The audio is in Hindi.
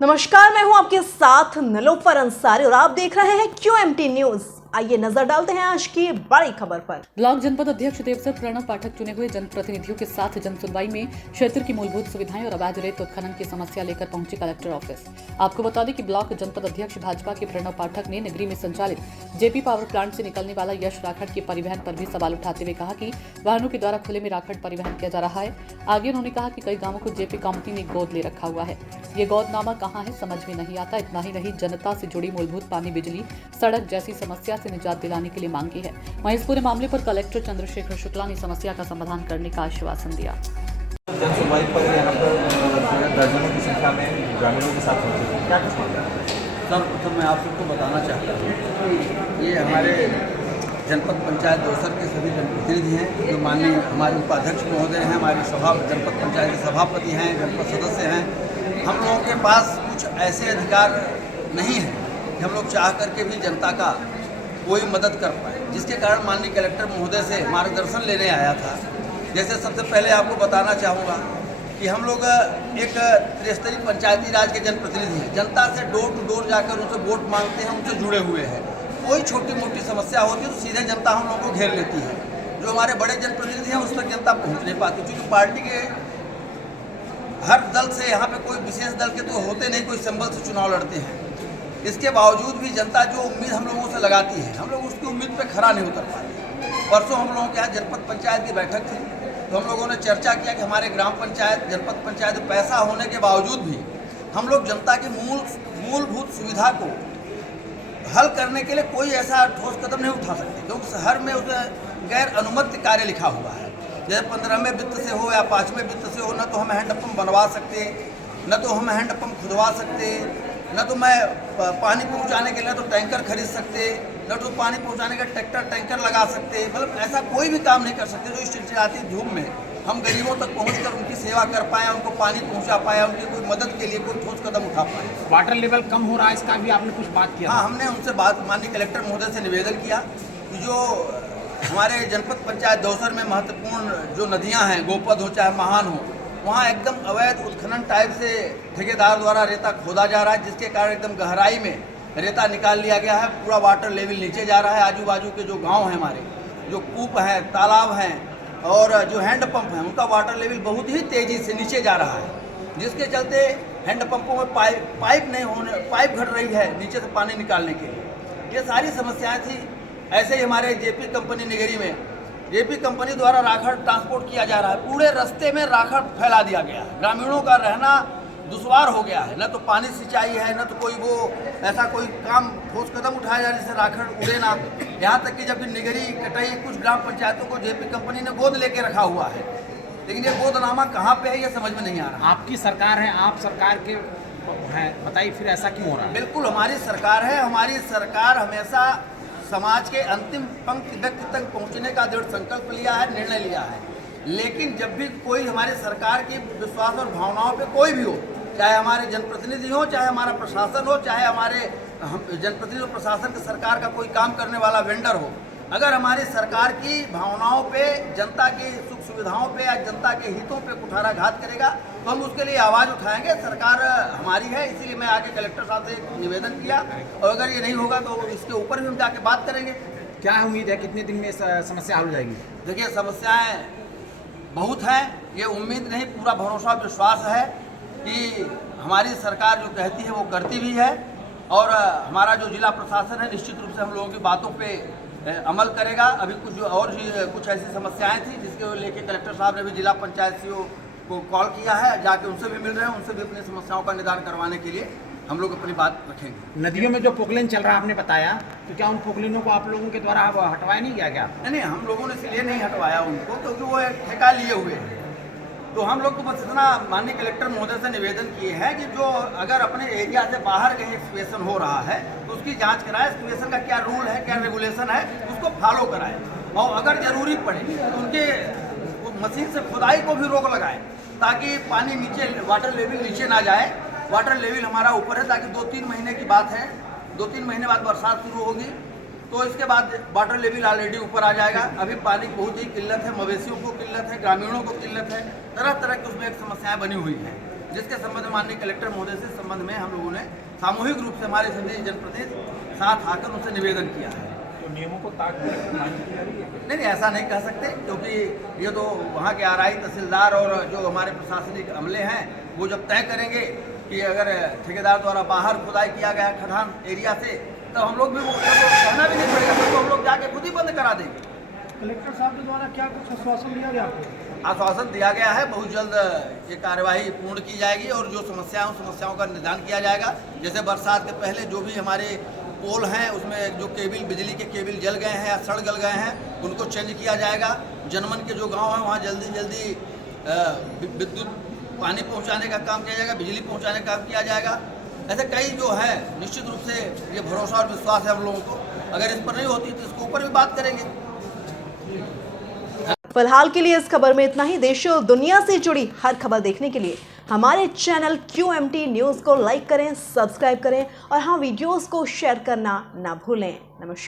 नमस्कार, मैं हूं आपके साथ नीलोफर अंसारी और आप देख रहे हैं QMT न्यूज। आइए नजर डालते हैं आज की बड़ी खबर पर। ब्लॉक जनपद अध्यक्ष देवसर प्रणव पाठक चुने हुए जनप्रतिनिधियों के साथ जनसुनवाई में क्षेत्र की मूलभूत सुविधाएं और अवैध रेत उत्खनन की समस्या लेकर पहुंचे कलेक्टर ऑफिस। आपको बता दें कि ब्लॉक जनपद अध्यक्ष भाजपा के प्रणव पाठक ने नगरी में संचालित जेपी पावर प्लांट से निकलने वाला यश राखड़ के परिवहन पर भी सवाल उठाते हुए कहा कि वाहनों के द्वारा खुले में राखड़ परिवहन किया जा रहा है। आगे उन्होंने कहा कि कई गांवों को जेपी कंपनी ने गोद ले रखा हुआ है। ये गोदनामा कहाँ है समझ में नहीं आता। इतना ही नहीं, जनता से जुड़ी मूलभूत पानी, बिजली, सड़क जैसी समस्या से निजात दिलाने के लिए मांग की है। वहीं इस पूरे मामले पर कलेक्टर चंद्रशेखर शुक्ला ने समस्या का समाधान करने का आश्वासन दिया। जनसुनवाई पर यहाँ पर दर्जनों की संख्या में ग्रामीणों के साथ क्या कुछ मांगा सर, मैं आप सबको बताना चाहता हूँ, ये हमारे जनपद पंचायत देवसर के सभी जनप्रतिनिधि हैं, जो माननीय हमारे उपाध्यक्ष महोदय हैं, हमारी जनपद पंचायत के सभापति हैं, जनपद सदस्य हैं। हम लोगों के पास कुछ ऐसे अधिकार नहीं है कि हम लोग चाह करके भी जनता का कोई मदद कर पाए, जिसके कारण माननीय कलेक्टर महोदय से मार्गदर्शन लेने आया था। जैसे सबसे पहले आपको बताना चाहूँगा कि हम लोग एक त्रिस्तरीय पंचायती राज के जनप्रतिनिधि हैं। जनता से डोर टू डोर जाकर उनसे वोट मांगते हैं, उनसे जुड़े हुए हैं। कोई छोटी मोटी समस्या होती है तो सीधे जनता हम लोगों को घेर लेती है। जो हमारे बड़े जनप्रतिनिधि हैं उस तक जनता पहुँच नहीं पाती, क्योंकि पार्टी के हर दल से यहाँ पे कोई विशेष दल के तो होते नहीं, कोई संबल से चुनाव लड़ते हैं। इसके बावजूद भी जनता जो उम्मीद हम लोगों से लगाती है, हम लोग उसकी उम्मीद पे खरा नहीं उतर पाते। परसों हम लोगों के यहाँ जनपद पंचायत की बैठक थी, तो हम लोगों ने चर्चा किया कि हमारे ग्राम पंचायत, जनपद पंचायत में पैसा होने के बावजूद भी हम लोग जनता की मूलभूत सुविधा को हल करने के लिए कोई ऐसा ठोस कदम नहीं उठा सकते, क्योंकि शहर में उसमें गैर अनुमति कार्य लिखा हुआ है। जैसे 15वें वित्त से हो या 5वें वित्त से हो, न तो हम हैंडपम्प बनवा सकते, न तो हम हैंडपम्प खुदवा सकते, न तो मैं पानी पहुंचाने के लिए तो टैंकर खरीद सकते, न तो पानी पहुंचाने का ट्रैक्टर टैंकर लगा सकते। मतलब ऐसा कोई भी काम नहीं कर सकते जो इस चिलचिलाती धूप में हम गरीबों तक पहुंचकर उनकी सेवा कर पाएँ, उनको पानी पहुंचा पाए, उनकी कोई मदद के लिए कोई ठोस कदम उठा पाए। वाटर लेवल कम हो रहा है, इसका भी आपने कुछ बात किया? हाँ, हमने उनसे बात, माननीय कलेक्टर महोदय से निवेदन किया कि जो हमारे जनपद पंचायत देवसर में महत्वपूर्ण जो नदियाँ हैं, गोपद हो चाहे महान हो, वहाँ एकदम अवैध उत्खनन टाइप से ठेकेदार द्वारा रेता खोदा जा रहा है, जिसके कारण एकदम गहराई में रेता निकाल लिया गया है। पूरा वाटर लेवल नीचे जा रहा है। आजू बाजू के जो गांव हैं हमारे, जो कूप हैं, तालाब हैं और जो हैंडपंप हैं, उनका वाटर लेवल बहुत ही तेज़ी से नीचे जा रहा है, जिसके चलते हैंडपंपों में पाइप घट रही है नीचे से पानी निकालने के लिए। ये सारी समस्याएँ थी। ऐसे ही हमारे जेपी कंपनी नगरी में जेपी कंपनी द्वारा राखड़ ट्रांसपोर्ट किया जा रहा है। पूरे रास्ते में राखड़ फैला दिया गया है। ग्रामीणों का रहना दुश्वार हो गया है, न तो पानी सिंचाई है, न तो कोई वो ऐसा कोई काम ठोस कदम उठाया जाए जिससे राखड़ उड़े ना। यहाँ तक कि जब नगरी कटाई, कुछ ग्राम पंचायतों को जेपी कंपनी ने गोद लेके रखा हुआ है, लेकिन ये गोदनामा कहाँ पे है ये समझ में नहीं आ रहा। आपकी सरकार है, आप सरकार के हैं, बताइए फिर ऐसा क्यों हो रहा है? बिल्कुल हमारी सरकार है। हमारी सरकार हमेशा समाज के अंतिम पंक्ति व्यक्ति तक पहुंचने का दृढ़ संकल्प लिया है, निर्णय लिया है। लेकिन जब भी कोई हमारी सरकार की विश्वास और भावनाओं पे कोई भी हो, चाहे हमारे जनप्रतिनिधि हो, चाहे हमारा प्रशासन हो, चाहे हमारे जनप्रतिनिधि और प्रशासन की सरकार का कोई काम करने वाला वेंडर हो, अगर हमारी सरकार की भावनाओं पे, जनता की सुख सुविधाओं पे या जनता के हितों पे कुठाराघात करेगा तो हम उसके लिए आवाज़ उठाएंगे। सरकार हमारी है, इसीलिए मैं आके कलेक्टर साहब से निवेदन किया, और अगर ये नहीं होगा तो इसके ऊपर भी हम जाके बात करेंगे। क्या उम्मीद है कितने दिन में समस्या हल हो जाएगी? देखिए, समस्याएं बहुत हैं, ये उम्मीद नहीं, पूरा भरोसा विश्वास है कि हमारी सरकार जो कहती है वो करती भी है, और हमारा जो जिला प्रशासन है निश्चित रूप से हम लोगों की बातों पे अमल करेगा। अभी कुछ ऐसी समस्याएं थी जिसके लेके कलेक्टर साहब ने भी जिला पंचायत सीओ को कॉल किया है, जाके उनसे भी मिल रहे हैं, उनसे भी अपनी समस्याओं का निदान करवाने के लिए हम लोग अपनी बात रखेंगे। नदियों में जो पोकलेन चल रहा है आपने बताया, तो क्या उन पोकलेनों को आप लोगों के द्वारा हटवाया नहीं गया क्या? नहीं, हम लोगों ने इसलिए नहीं हटवाया उनको क्योंकि वो ठेका लिए हुए हैं। तो हम लोग तो बस इतना माननीय कलेक्टर महोदय से निवेदन किए हैं कि जो अगर अपने एरिया से बाहर कहीं एक्सकेवेशन हो रहा है तो उसकी जांच कराए, एक्सकेवेशन का क्या रूल है, क्या रेगुलेशन है, उसको फॉलो कराए, और अगर जरूरी पड़े तो उनके मशीन से खुदाई को भी रोक लगाए, ताकि पानी नीचे, वाटर लेवल नीचे ना जाए। वाटर लेवल हमारा ऊपर है, ताकि 2-3 महीने की बात है, 2-3 महीने बाद बरसात शुरू होगी तो इसके बाद वाटर लेवल ऑलरेडी ऊपर आ जाएगा। अभी पानी की बहुत ही किल्लत है, मवेशियों को किल्लत है, ग्रामीणों को किल्लत है, तरह तरह की उसमें एक समस्याएं बनी हुई हैं। जिसके संबंध में माननीय कलेक्टर महोदय से संबंध में हम लोगों ने सामूहिक रूप से हमारे सभी जनप्रतिनिधि साथ आकर उनसे निवेदन किया है। तो नियमों को ताक में रखकर मांग की जा रही है। नहीं, ऐसा नहीं कह सकते, क्योंकि ये तो वहाँ के आरआई तहसीलदार और जो हमारे प्रशासनिक अमले हैं वो जब तय करेंगे कि अगर ठेकेदार द्वारा बाहर खुदाई किया गया खदान एरिया से, तो हम लोग भी वो कहना भी नहीं पड़ेगा, तो हम लोग जाके खुद ही बंद करा देंगे। कलेक्टर साहब के द्वारा क्या कुछ आश्वासन दिया गया आपको? आश्वासन दिया गया है, बहुत जल्द ये कार्यवाही पूर्ण की जाएगी और जो समस्याओं का निदान किया जाएगा। जैसे बरसात के पहले जो भी हमारे पोल हैं उसमें जो केबिल, बिजली के केबिल जल गए हैं या सड़ गल गए हैं, उनको चेंज किया जाएगा। जनमन के जो गांव हैं वहाँ जल्दी विद्युत पानी पहुँचाने का काम किया जाएगा, बिजली पहुँचाने का काम किया जाएगा। ऐसे कई जो है, निश्चित रूप से ये भरोसा और विश्वास है हम लोगों को। अगर इस पर नहीं होती तो इसके ऊपर भी बात करेंगे। फिलहाल के लिए इस खबर में इतना ही। देश और दुनिया से जुड़ी हर खबर देखने के लिए हमारे चैनल QMT न्यूज़ को लाइक करें, सब्सक्राइब करें और हाँ, वीडियोस को शेयर करना ना भूलें। नमस्कार।